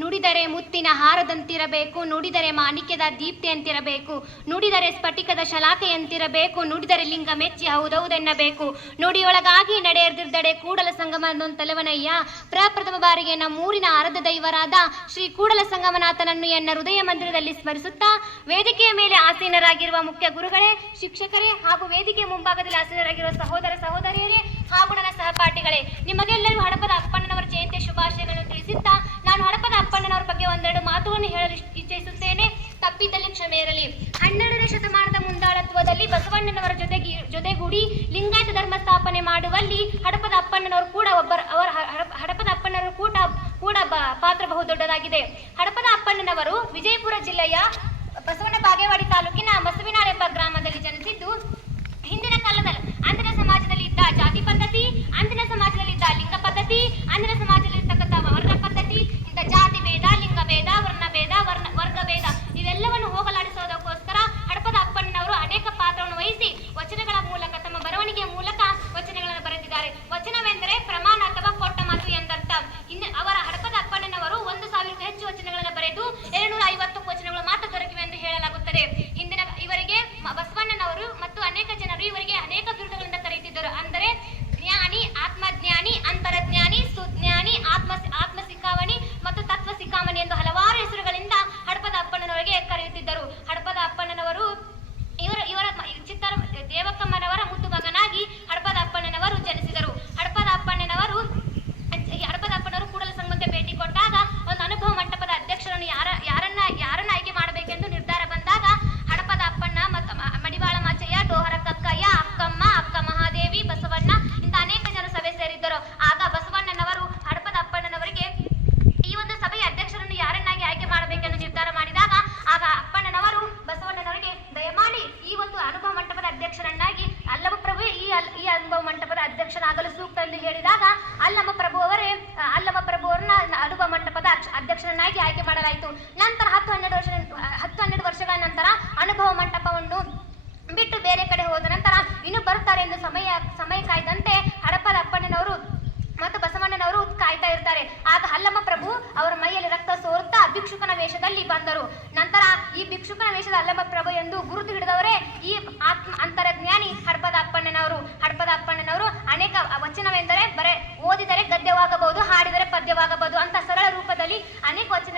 ನುಡಿದರೆ ಮುತ್ತಿನ ಹಾರದಂತಿರಬೇಕು, ನುಡಿದರೆ ಮಾಣಿಕ್ಯದ ದೀಪ್ತಿಯಂತಿರಬೇಕು, ನುಡಿದರೆ ಸ್ಫಟಿಕದ ಶಲಾಕೆಯಂತಿರಬೇಕು, ನುಡಿದರೆ ಲಿಂಗ ಮೆಚ್ಚಿ ಹೌದೌದೆನ್ನಬೇಕು, ನುಡಿಯೊಳಗಾಗಿ ನಡೆಯರ್ದಿರ್ದಡೆ ಕೂಡಲ ಸಂಗಮನೊಂತಲವನಯ್ಯ. ಪ್ರಪ್ರಥಮ ಬಾರಿಗೆ ನಮ್ಮೂರಿನ ಆರಾಧ್ಯ ದೈವರಾದ ಶ್ರೀ ಕೂಡಲ ಸಂಗಮನಾಥನನ್ನು ಎನ್ನ ಹೃದಯ ಮಂದಿರದಲ್ಲಿ ಸ್ಮರಿಸುತ್ತಾ, ವೇದಿಕೆಯ ಮೇಲೆ ಆಸೀನರಾಗಿರುವ ಮುಖ್ಯ ಗುರುಗಳೇ, ಶಿಕ್ಷಕರೇ ಹಾಗೂ ವೇದಿಕೆಯ ಮುಂಭಾಗದಲ್ಲಿ ಆಸೀನರಾಗಿರುವ ಸಹೋದರ ಸಹೋದರಿಯರೇ ಹಾಗೂ ನನ್ನ ಸಹಪಾಠಿಗಳೇ, ನಿಮಗೆಲ್ಲರೂ ಹಡಪದ ಅಪ್ಪಣ್ಣನವರ ಜಯಂತಿ ಶುಭಾಶಯಗಳನ್ನು ತಿಳಿಸುತ್ತಾ, ನಾನು ಹಡಪದ ಅಪ್ಪಣ್ಣನವರ ಬಗ್ಗೆ ಒಂದೆರಡು ಮಾತುಗಳನ್ನು ಹೇಳಲು ಇಚ್ಛಿಸುತ್ತೇನೆ. ತಪ್ಪಿದ್ದಲ್ಲಿ ಕ್ಷಮೆ ಇರಲಿ. 12ನೇ ಶತಮಾನದ ಮುಂದಾಳತ್ವದಲ್ಲಿ ಬಸವಣ್ಣನವರ ಜೊತೆಗೂಡಿ ಲಿಂಗಾಯತ ಧರ್ಮ ಸ್ಥಾಪನೆ ಮಾಡುವಲ್ಲಿ ಹಡಪದ ಅಪ್ಪಣ್ಣನವರು ಕೂಡ ಹಡಪದ ಅಪ್ಪಣ್ಣನವರು ಕೂಡ ಪಾತ್ರ ಬಹುದೊಡ್ಡದಾಗಿದೆ. ಹಡಪದ ಅಪ್ಪಣ್ಣನವರು ವಿಜಯಪುರ ಜಿಲ್ಲೆಯ ಬಸವನ ಬಾಗೇವಾಡಿ ತಾಲೂಕಿನ ಮಸವಿನಾಳ್ ಎಂಬ ಗ್ರಾಮದಲ್ಲಿ ಜನಿಸಿದ್ದು, ಹಿಂದಿನ ಕಾಲದಲ್ಲಿ ಅಂದಿನ ಸಮಾಜದಲ್ಲಿ ಇದ್ದ ಜಾತಿ ಪದ್ಧತಿ, ಅಂದಿನ ಸಮಾಜದಲ್ಲಿ ಇದ್ದ ಲಿಂಗ ಪದ್ಧತಿ, ಅಂದಿನ ಸಮಾಜದಲ್ಲಿ ಇರ್ತಕ್ಕಂಥ ವರ್ಣ ಪದ್ಧತಿ, ಇಂಥ ಜಾತಿ ಭೇದ, ಲಿಂಗ ಭೇದ, ವರ್ಣ ಭೇದ, ವರ್ಗ ಭೇದ ಇವೆಲ್ಲವನ್ನು ಹೋಗಲಾಡಿಸೋದಕ್ಕೋಸ್ಕರ ಹಡಪದ ಅಪ್ಪಣ್ಣನವರು ಅನೇಕ ಪಾತ್ರವನ್ನು ವಹಿಸಿ ವಚನಗಳ ಮೂಲಕ, ತಮ್ಮ ಬರವಣಿಗೆಯ ಮೂಲಕ ವಚನಗಳನ್ನು ಬರೆದಿದ್ದಾರೆ. ವಚನವೆಂದರೆ ಪ್ರಮಾಣ ಅಥವಾ ಕೊಟ್ಟ ಮಾತು ಎಂದರ್ಥ. ಅವರ ಹಡಪದ ಅಪ್ಪಣ್ಣನವರು 1000ಕ್ಕೂ ಹೆಚ್ಚು ವಚನಗಳನ್ನು ಬರೆದು 250 ವಚನಗಳು ಮಾತ್ರ ದೊರಕಿವೆ ಎಂದು ಹೇಳಲಾಗುತ್ತದೆ. ಇವರಿಗೆ ಬಸವಣ್ಣನವರು ಮತ್ತು ಅನೇಕ ಜನರು ಇವರಿಗೆ ಅನೇಕ ಬಿರುದುಗಳಿಂದ ಕರೆಯುತ್ತಿದ್ದರು. ಅಂದರೆ ಜ್ಞಾನಿ, ಆತ್ಮಜ್ಞಾನಿ, ಅಂತರಜ್ಞಾನಿ, ಸುಜ್ಞಾನಿ, ಆತ್ಮ ಸಿಕ್ಕಾಮಣಿ ಮತ್ತು ತತ್ವ ಸಿಕ್ಕಾಮಣಿ ಎಂದು ಹಲವಾರು ಹೆಸರುಗಳಿಂದ ಹಡಪದ ಅಪ್ಪಣ್ಣನವರಿಗೆ ಕರೆಯುತ್ತಿದ್ದರು. ಹಡಪದ ಅಪ್ಪಣ್ಣನವರು ಇವರ ಚಿತ್ತರ ದೇವಕ್ಕಮ್ಮನವರ ಮುದ್ದು ಮಗನಾಗಿ ಹಡಪದ ಅಪ್ಪಣ್ಣನವರು ಜನಿಸಿದರು. ಹಡಪದ ಅಪ್ಪಣ್ಣನವರು ಕೂಡಲ ಸಂಗಮಕ್ಕೆ ಭೇಟಿ ಕೊಟ್ಟಾಗ ಒಂದು ಅನುಭವ ಮಂಟಪದ ಅಧ್ಯಕ್ಷರನ್ನು ಯಾರನ್ನ ಆಯ್ಕೆ ಮಾಡಬೇಕೆಂದು ನಿರ್ಧಾರ ಬಂದಾಗ ಹಡಪದ ಅಪ್ಪಣ್ಣ ಮತ್ತು ಮಡಿವಾಳ ಮಾಚಯ್ಯ, ಡೋಹರ ಕಕ್ಕಯ್ಯ, ಅಕ್ಕಮ್ಮ, ಅಕ್ಕ ಮಹಾದೇವಿ, ಬಸವಣ್ಣ ಇಂಥ ಅನೇಕ ಜನರು ಸಭೆ ಸೇರಿದ್ದರು. ಆಗ ಬಸವಣ್ಣನವರು ಹಡಪದ ಅಪ್ಪಣ್ಣನವರಿಗೆ ಈ ಒಂದು ಸಭೆಯ ಅಧ್ಯಕ್ಷರನ್ನು ಯಾರನ್ನಾಗಿ ಆಯ್ಕೆ ಮಾಡಬೇಕೆಂದು ನಿರ್ಧಾರ ಮಾಡಿದಾಗ, ಆಗ ಅಪ್ಪಣ್ಣನವರು ಬಸವಣ್ಣನವರಿಗೆ ದಯಮಾಡಿ ಈ ಒಂದು ಅನುಭವ ಮಂಟಪದ ಅಧ್ಯಕ್ಷರನ್ನಾಗಿ ಅಲ್ಲಮ ಪ್ರಭು ಈ ಅನುಭವ ಮಂಟಪದ ಅಧ್ಯಕ್ಷರಾಗಲು ಸೂಕ್ತ ಎಂದು ಹೇಳಿದಾಗ ಅಲ್ಲಮ ಪ್ರಭು ಅವರನ್ನ ಅನುಭವ ಮಂಟಪದ ಅಧ್ಯಕ್ಷರನ್ನಾಗಿ ಆಯ್ಕೆ ಮಾಡಲಾಯಿತು. ನಂತರ 10-12 ವರ್ಷಗಳ ನಂತರ ಅನುಭವ ಮಂಟಪವನ್ನು ಬಿಟ್ಟು ಬೇರೆ ಕಡೆ ಹೋದ ನಂತರ ಇನ್ನು ಬರುತ್ತಾರೆ ಎಂದು ಸಮಯ ಕಾಯ್ದಂತೆ ಹಡಪದ ಅಪ್ಪಣ್ಣನವರು ಮತ್ತು ಬಸವಣ್ಣನವರು ಕಾಯ್ತಾ ಇರ್ತಾರೆ. ಆಗ ಅಲ್ಲಮ ಪ್ರಭು ಅವರ ಮೈಯಲ್ಲಿ ರಕ್ತ ಸೋರುತ್ತಾ ಭಿಕ್ಷುಕನ ವೇಷದಲ್ಲಿ ಬಂದರು. ನಂತರ ಈ ಭಿಕ್ಷುಕನ ವೇಷದ ಅಲ್ಲಮ ಪ್ರಭು ಎಂದು ಗುರುತು ಹಿಡಿದವರೇ ಈ ಅಂತರಜ್ಞಾನಿ ಹಡಪದ ಅಪ್ಪಣ್ಣನವರು. ಹಡಪದ ಅಪ್ಪಣ್ಣನವರು ಅನೇಕ ವಚನವೆಂದರೆ ಓದಿದರೆ ಗದ್ಯವಾಗಬಹುದು, ಹಾಡಿದರೆ ಪದ್ಯವಾಗಬಹುದು ಅಂತ ಸರಳ ರೂಪದಲ್ಲಿ ಅನೇಕ ವಚನ